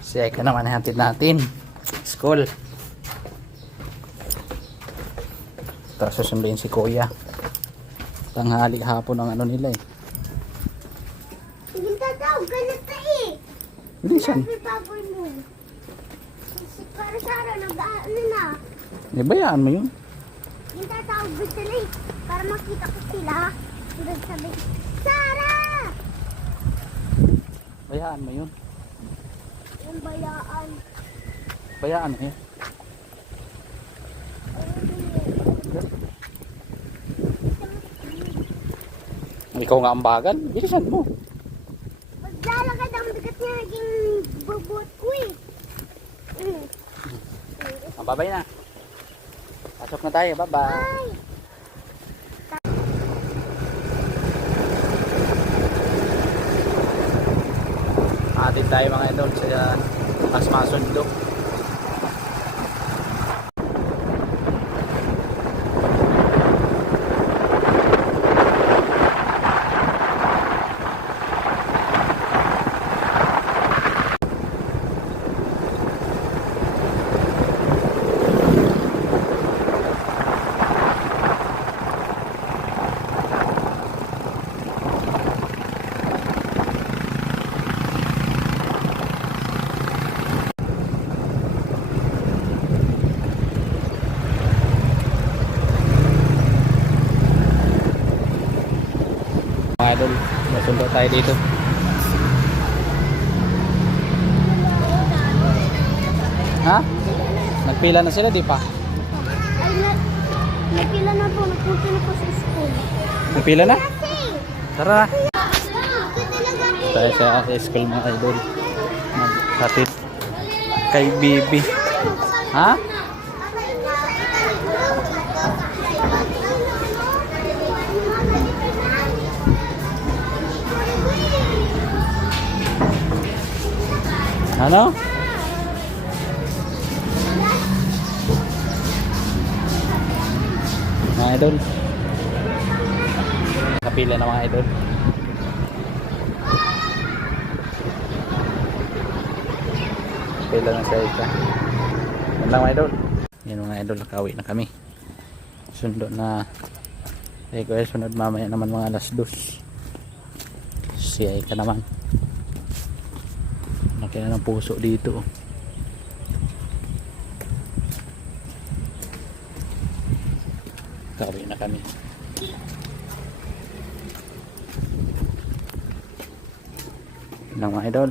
Si Aika naman hatid natin. School. Tapos susunduin si Kuya. Tanghali hapon ang ano nila eh. Hindi daw, ganito eh. Bilisan. Papoy mo. Para sa araw, nag-ano na. Eh, bayaan mo yun. Yung tatawag ko sila eh. Para makita ko sila. Sunod sabi, Sarah! Bayaan mo yun. Yung bayaan. Bayaan mo yun. Ikaw nga ang bagal. Bilisan mo. Maglalakad ang bigat niya naging bubot ko eh. Babay na. Pasok na tayo. Bye-bye. Ay! Atin tayo mga idol sa mas masundo. Mga idol, masundo tayo dito. Ha? Nagpila na sila, di pa? Ay, nagpila na po. Nagpunta na po sa school. Nagpila na? Tara. Kasi Tayo sa school mga idol. Maghatid kay Bibi. Ha? Ano? Mga idol. Kapila na mga idol. Kapila na sa isa. Yan lang mga idol. Yan mga idol, nakawi na kami. Sundo na. Ay ko sunod mamaya naman mga alas 2. Si Aika naman. Laki na ng puso dito. Kawi na kami. Yan lang mga idol.